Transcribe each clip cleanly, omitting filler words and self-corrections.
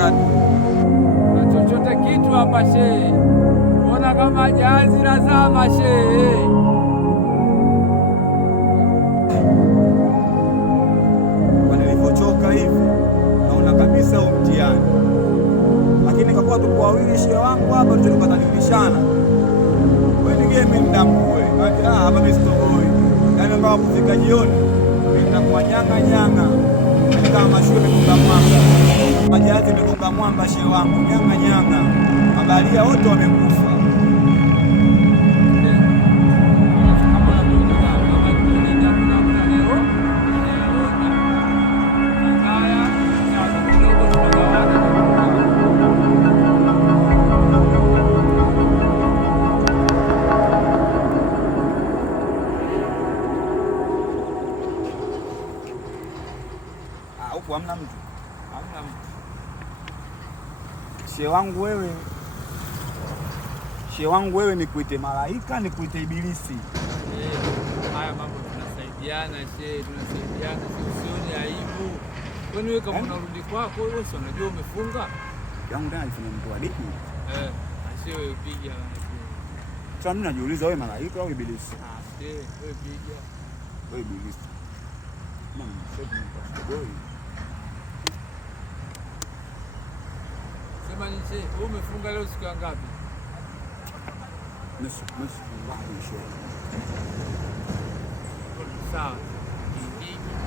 maisha na chochote kitu hapa shehe. Mbona kama jahazi lazama shehe? Kwa nilivyochoka hivi naona kabisa huu mtihani, lakini kwa kuwa tuko wawili shehe wangu hapa tulikadhalilishana, wewe nigie mimi ndambue hapa mimi sitoboi, yaani mpaka kufika jioni mimi nitakuwa nyanga kama mashua imegonga mwamba, majahazi imegonga mwamba shehe wangu, nyanga mabaharia wote wamekufa. Huko hamna mtu. Shehe wangu wewe nikuite malaika, nikuite ibilisi? Haya mambo tunasaidiana shehe, tunasaidiana, usione aibu. Kwani wewe kama unarudi kwako wewe si unajua umefunga? Yangu ndani alifanya mtu adiki. Shehe upiga. Sasa mimi najiuliza wewe malaika au ibilisi? Shehe wewe piga. Wewe ibilisi. Mama sasa ni boy. Sema ni shehe, wewe umefunga leo siku ngapi? Nusu shehe. Sawa.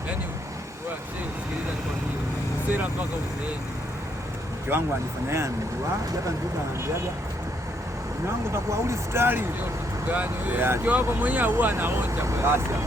Yaani wewe shehe sikiliza nikwambie. Sera mpaka uzeeni. Mke wangu anifanya yani hapa ndio ananiambiaje? Mwanangu utakuwa uli futari. Ndio kitu gani wewe? Mke wako mwenyewe huwa anaonja kwa. Sasa